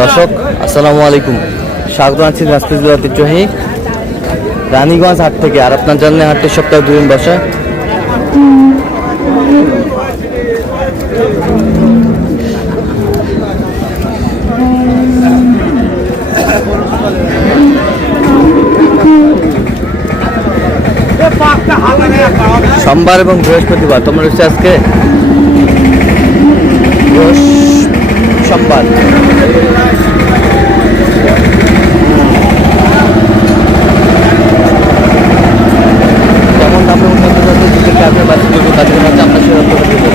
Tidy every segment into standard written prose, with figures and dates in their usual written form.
দর্শক আসসালামু আলাইকুম, স্বাগত আছি রাস্তা জেলা ঐতিহ্যবাহী রানীগঞ্জ হাট থেকে। আর আপনার জানেন হাটের সপ্তাহে 2 দিন বসে। সোমবার এবং বৃহস্পতিবার। তোমার হচ্ছে আজকে সোমবার। যেমন আমরা উন্নত জাতের দুধের গাভীর বাচ্চাগুলো তাদের মধ্যে আমরা সেরকম করে দেবো।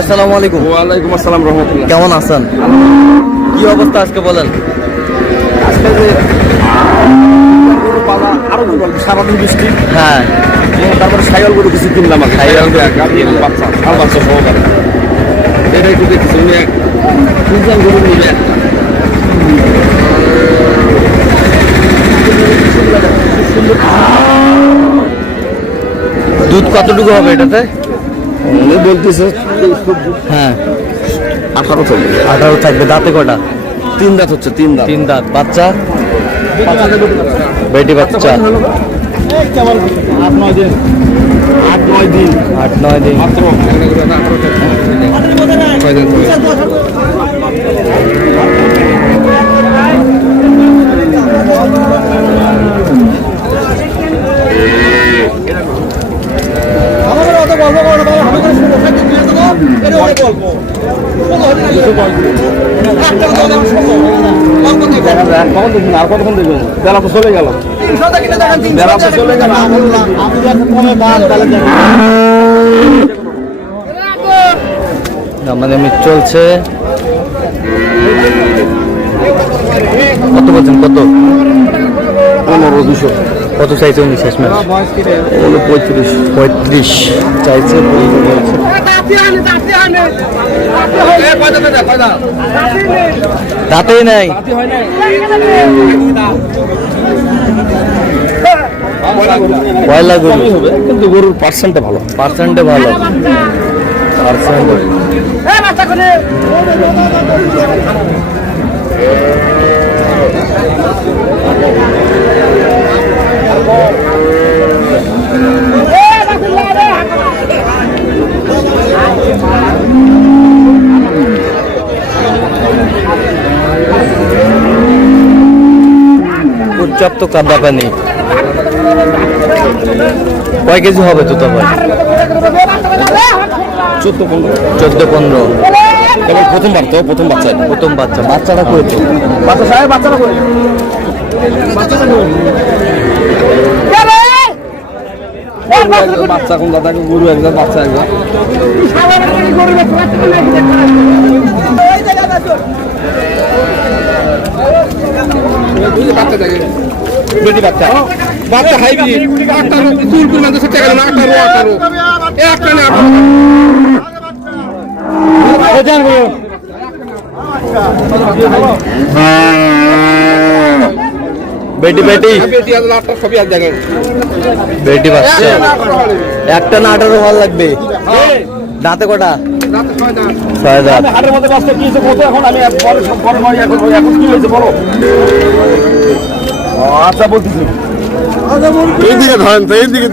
আসসালামু আলাইকুম। ওয়ালাইকুম আসসালাম রহমতুল্লাহ। কেমন আছেন? কি অবস্থা আজকে বলেন? আজকে যে আরো সারাদিন বৃষ্টি, হ্যাঁ, তারপরে সাইকেল গরু কিছু কিনলাম। বাচ্চা সহকারে এটা একটু দেখছি গরু নিলে দুধ কতটুকু হবে এটাতে? বলতেছে হ্যাঁ 18 থাকবে। 18 থাকবে। দাঁতে কটা? 3 দাঁত হচ্ছে। 3 দাঁত। বাচ্চা? বেটি বাচ্চা। 8-9 দিন 8-9 দিন মাত্র। আর কতক্ষণ দেখবেন? বেলা তো চলে গেল। মানে চলছে। কত বলছেন? কত? 1500। কত চাইছে উনি শেষ ম্যাচ? 35 চাইছে। দাঁতেই নাই। পয়লা গরু হবে, কিন্তু গরুর পার্সেন্টে ভালো। পার্সেন্টে ভালো। পর্যাপ্ত কাদা পানি। কয় কেজি হবে তো? তবে 14-15। এবার প্রথমবার তো, প্রথম বাচ্চা। বাচ্চাটা কই তো? বাচ্চাটা কোন দাদা? গরু একদম, বাচ্চা একদম। বেটি বাচ্চা, বাচ্চা হাইব্রিড। বেটি বাচ্চা। একটা না 18 ভালো লাগবে। দাঁতে কটা? 6 দাঁত। হাটের মধ্যে বাচ্চা কি হয়েছে কত? এখন আমি এখন কি হয়েছে বলো? আচ্ছা বলতেছি, এইদিকে ধরেন তো, এইদিকে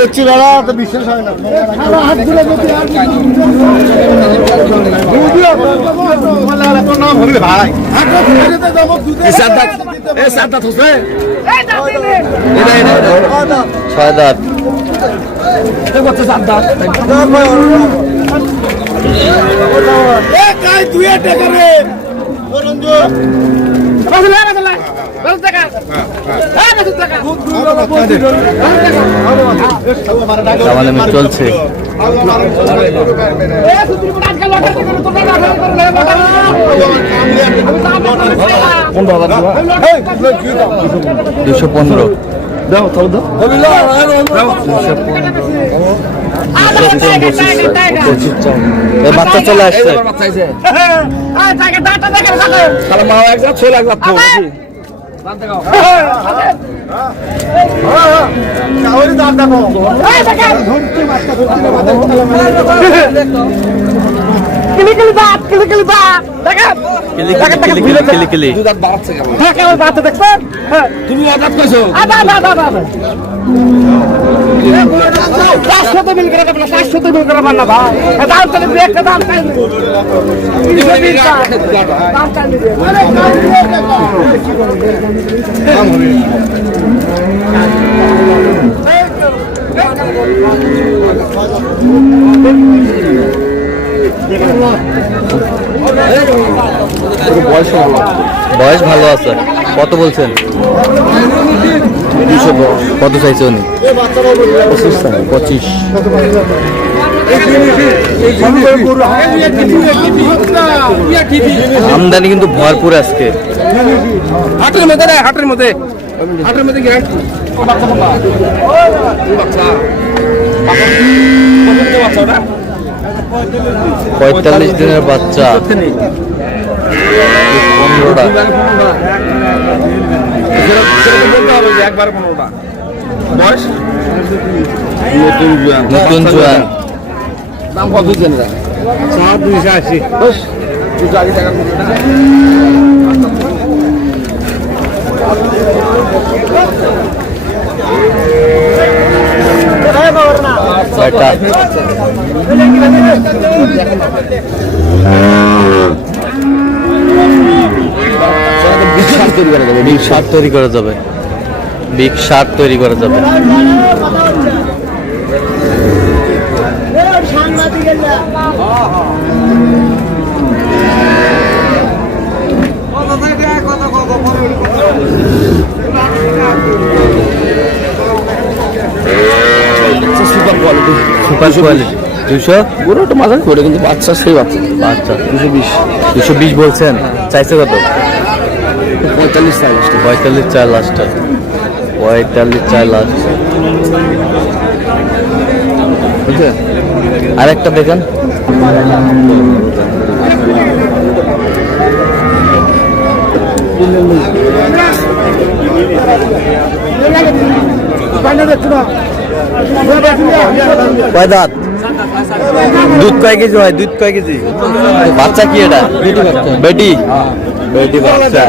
দেখছি দাদা, তো বিশ্বাস হয় না। ভাই ছয় দাঁত। দামাদামি চলছে। দুশো 15। বাচ্চা চলে আসছে। তুমি অর্ডার করছো বয়স ভালো আছে। কত বলছেন? 210। কত চাইছে উনি? 25। আমদানি কিন্তু ভরপুর আজকে। হাটের মধ্যে রে, হাটের মধ্যে হাটের মধ্যে গিয়ে বাচ্চা 45 দিনের বাচ্চা। 15টা। একবার 15টা বয়স নতুন জোয়ান। দাম কত জানেন? 280। বস দুটো আগে টাকা বিগ সার তৈরি করা যাবে। বিগ সার তৈরি করা যাবে। Super quality. Super quality. 200 পুরো একটা মাঝারি করে, কিন্তু বাচ্চা সেই বাচ্চা। আচ্ছা 220। 220 বলছেন। চাইছে কত? 45 সাইজ। 45 চার লাস্ট। 45 চার লাস্ট। বুঝছেন? আরেকটা দেখেন। কয় দাঁত? দুধ কয় কেজি হয়? দুধ কয় কেজি? বাচ্চা কি এটা? বেটি। বেটি বাচ্চা।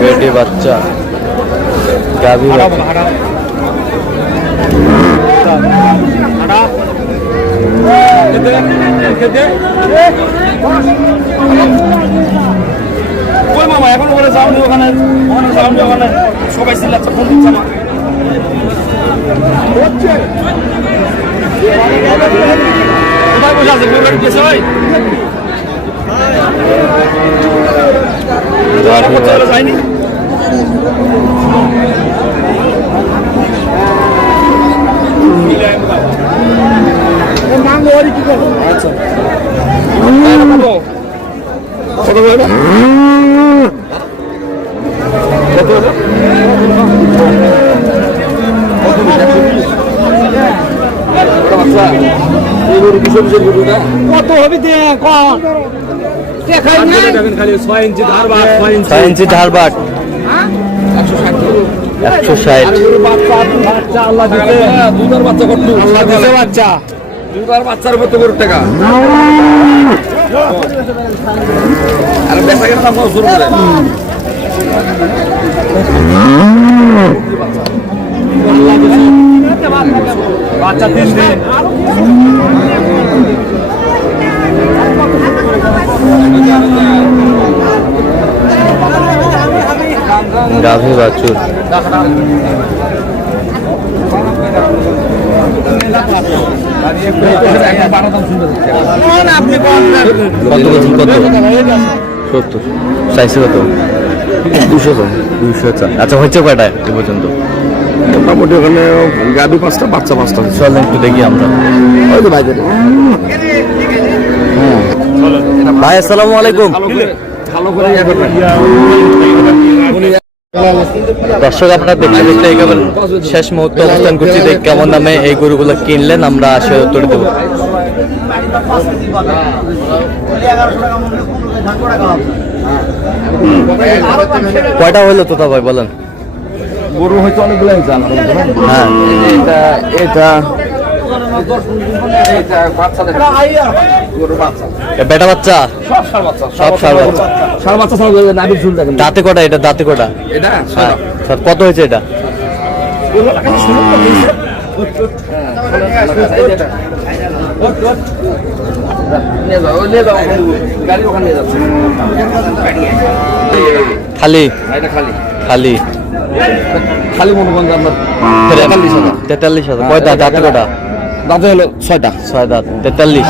বেটি বাচ্চা। গাভী বাচ্চা। কই মামা এখন ওখানে যাওনি, ওখানে যাওনি, ওখানে সবাই চিল্লাচ্ছে, ফোন দিচ্ছে আমার। কোথায় বসে আছে? গরুর গেছে ভাই, যায়নি। আচ্ছা কত বলবো? কত হবে? খালি 6 ইঞ্চি ধারবাট। 6 ইঞ্চি ধারবাট। 160। বাচ্চা আল্লাহ দিতে। দুধের বাচ্চা কত? আল্লাহ দিতে বাচ্চা। দুধের বাচ্চার মতো করে টাকা। আর বেচা কেনা দাম শুরু করে। বাচ্চা 3 দিন। গাভী বাছুর। আপনি কত বলছেন? কত? 70 চাইছে কত? 200 চাই। 200 চাই। আচ্ছা হচ্ছে কয়টা এ পর্যন্ত? মোটামুটি ওখানে গাবি 5টা, বাচ্চা 5টা। চল একটু দেখি আমরা। ওই তো ভাইদের ভাই আসসালামু আলাইকুম। ভালো করে ইয়া করবেন। দর্শক আপনারা দেখতে দেখতে একেবারে শেষ মুহূর্তে অবস্থান করছি যে কেমন দামে এই গরুগুলো কিনলেন আমরা আসে উত্তর দেবো। কয়টা হইলো তোতা ভাই বলেন? গরু হয়তো অনেকগুলো হয়েছে আমার মনে হয়। হ্যাঁ এটা বাচ্চা দেখেন। গরু বাচ্চা বেটা বাচ্চা সব ষাঁড় বাচ্চা, সব ষাঁড় বাচ্চা। ষাঁড় বাচ্চা সব নাভির ঝুল দেখেন। দাঁতে কটা এটা? দাঁতে কটা? এটা হ্যাঁ স্যার কত হয়েছে এটা? খালি খালি খালি মনে করেন আপনার 43,000। কয় দাঁত? দাঁতে কটা? দাঁতে হলো 6টা। 6 দাঁত। 43।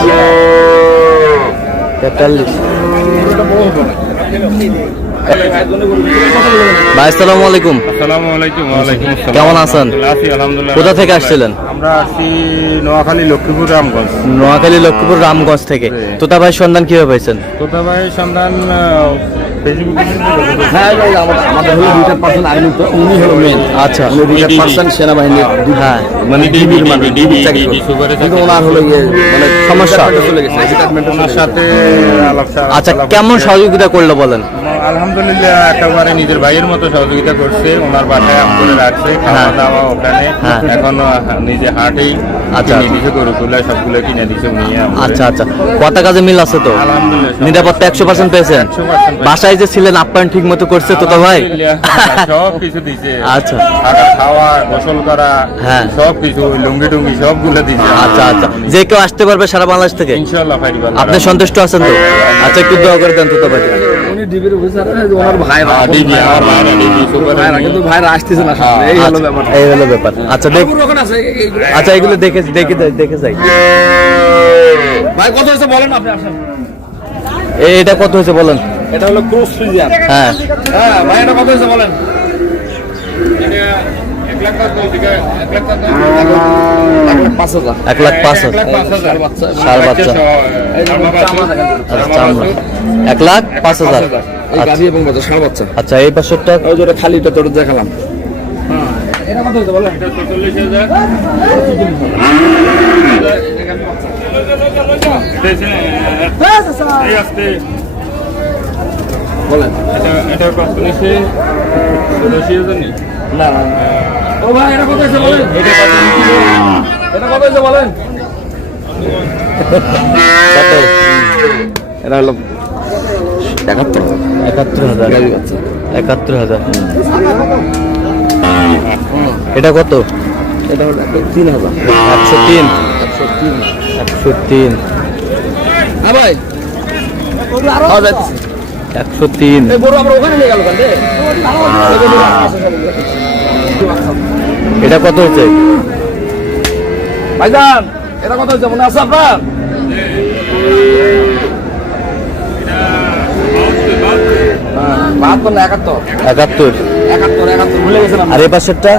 ভাই আসসালামু আলাইকুম। আসসালামু আলাইকুম। ওয়ালাইকুম আসসালাম। কেমন আছেন? আছি আলহামদুলিল্লাহ। কোথা থেকে আসছিলেন? আমরা আসছি নোয়াখালী লক্ষ্মীপুর রামগঞ্জ। নোয়াখালী লক্ষ্মীপুর রামগঞ্জ থেকে। তোতা ভাই সন্ধান কিভাবে পাইছেন? তোতা ভাই সন্ধান ফেসবুকে হ্যাঁ আমাদের হলো 2টা পার্সেন্ট আইনি তো উনি হলো মেন। আচ্ছা। উনি 2টা পার্সেন্ট সেনাবাহিনীর হ্যাঁ মানে ডিবির মানে ডিবি চাকরি করে। কিন্তু ওনার হলো গিয়ে মানে সমস্যা চলে গেছে ডিপার্টমেন্টের ওনার সাথে আচ্ছা কেমন সহযোগিতা করলো বলেন? আলহামদুলিল্লাহ একেবারে নিজের ভাইয়ের মতো সহযোগিতা করছে। ওনার বাসায় আম করে রাখছে, খাওয়া দাওয়া ওখানে। হ্যাঁ। এখন নিজে হাটেই আচ্ছা। কিনে দিছে গরুগুলা, সবগুলো কিনে দিছে উনি আমাদের। আচ্ছা আচ্ছা কথা কাজে মিল আছে তো? আলহামদুলিল্লাহ নিরাপত্তা 100% পেয়েছেন? 100% বাসায় যে ছিলেন আপ্যায়ন ঠিক মতো করছে তোতা ভাই? সব কিছু দিছে। আচ্ছা। থাকা, খাওয়া, গোসল করা, হ্যাঁ। সব কিছু, লুঙ্গি টুঙ্গি সবগুলো দিছে। আচ্ছা আচ্ছা যে কেউ আসতে পারবে সারা বাংলাদেশ থেকে? ইনশাআল্লাহ পারিবাল। আপনি সন্তুষ্ট আছেন তো? আচ্ছা একটু দোয়া করে দেন তোতা ভাই। উনি ডিবির অফিসার ওনার ভাই ডিবি আমার ভাইরা ডিবি সুপার কিন্তু ভাইরা আসতেছে না সামনে এই হলো ব্যাপার। এই হলো ব্যাপার। আচ্ছা দেখ ওখানে আছে আচ্ছা এগুলো দেখে যাই। ভাই কত হয়েছে বলেন আপনি আসেন। এটা কত হয়েছে বলেন? এটা হলো ক্রস ফ্রিজিয়ান। হ্যাঁ হ্যাঁ ভাই এটা কত হয়েছে বলেন? 1,05,000 1,05,000 ষাঁড় বাচ্চা। আচ্ছা চামড়া 1,05,000। এই গাভী এবং বাচ্চা ষাঁড় বাচ্চা। আচ্ছা এই পাঁচশোটা ওই যে ওটা খালিটা তোর দেখালাম। এটা কত হয়েছে বলেন? বলেন এটা কত নিছে? 80,000 নি? না না ও ভাই এটা কত হয়েছে বলেন? এটা কত হয়েছে বলেন? কত? এটা হলো 71,000 71,000। গাভী বাচ্চা 71,000। এটা কত? এটা হলো 3,000 103। 103। হ্যাঁ ভাই খাওয়া যাচ্ছে 103। এই গরু আমরা ওখানে নিয়ে গেল কেন রে? এটা কত হয়েছে? ভাইজান এটা কত হয়েছে মনে আছে আপনার? বাহাত্তর না 71 71। 71 ভুলে গেছিলাম। আর এই পাশেরটা?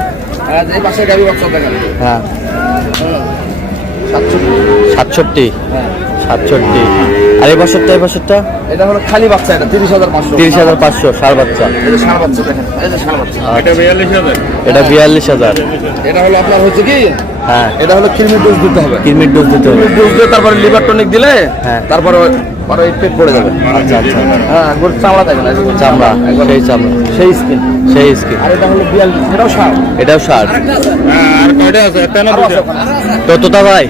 এই পাশে গাভী বাচ্চা দেখেন হ্যাঁ 67। হ্যাঁ 67। আর এই পাশেরটা? এই পাশেরটা এটা হলো খালি বাচ্চা এটা 30,500 30,500 ষাঁড় বাচ্চা। এটা ষাঁড় বাচ্চা দেখেন এই যে ষাঁড় বাচ্চা এটা 42,000। এটা 42,000। এটা হলো আপনার হচ্ছে কি হ্যাঁ এটা হলো কৃমির ডোজ দিতে হবে কিডনির ডোজ দিতে হবে। ডোজ দিয়ে তারপরে লিভার টনিক দিলে হ্যাঁ। তারপরে পরে পেট পড়ে যাবে। আচ্ছা আচ্ছা হ্যাঁ একবার চামড়া থাকে না চামড়া সেই চামড়া সেই স্কিন। সেই স্কিন। আর এটা হলো 42 এটাও ষাঁড়। এটাও ষাঁড়। আর কয়টা আছে? একটা না দুইটা? তো তোতা ভাই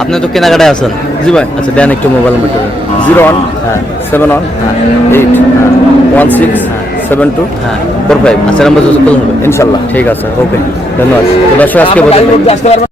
আপনি তো কেনাকাটায় আছেন? জি ভাই আচ্ছা দেন একটু মোবাইল নাম্বারটা। 01 হ্যাঁ 71 8 16 72 হ্যাঁ 45 আচ্ছা নাম্বার যোগাযোগ করলে হবে ইনশাল্লাহ। ঠিক আছে ওকে ধন্যবাদ। তো দর্শক আজকে বলতে আসতে পারবেন।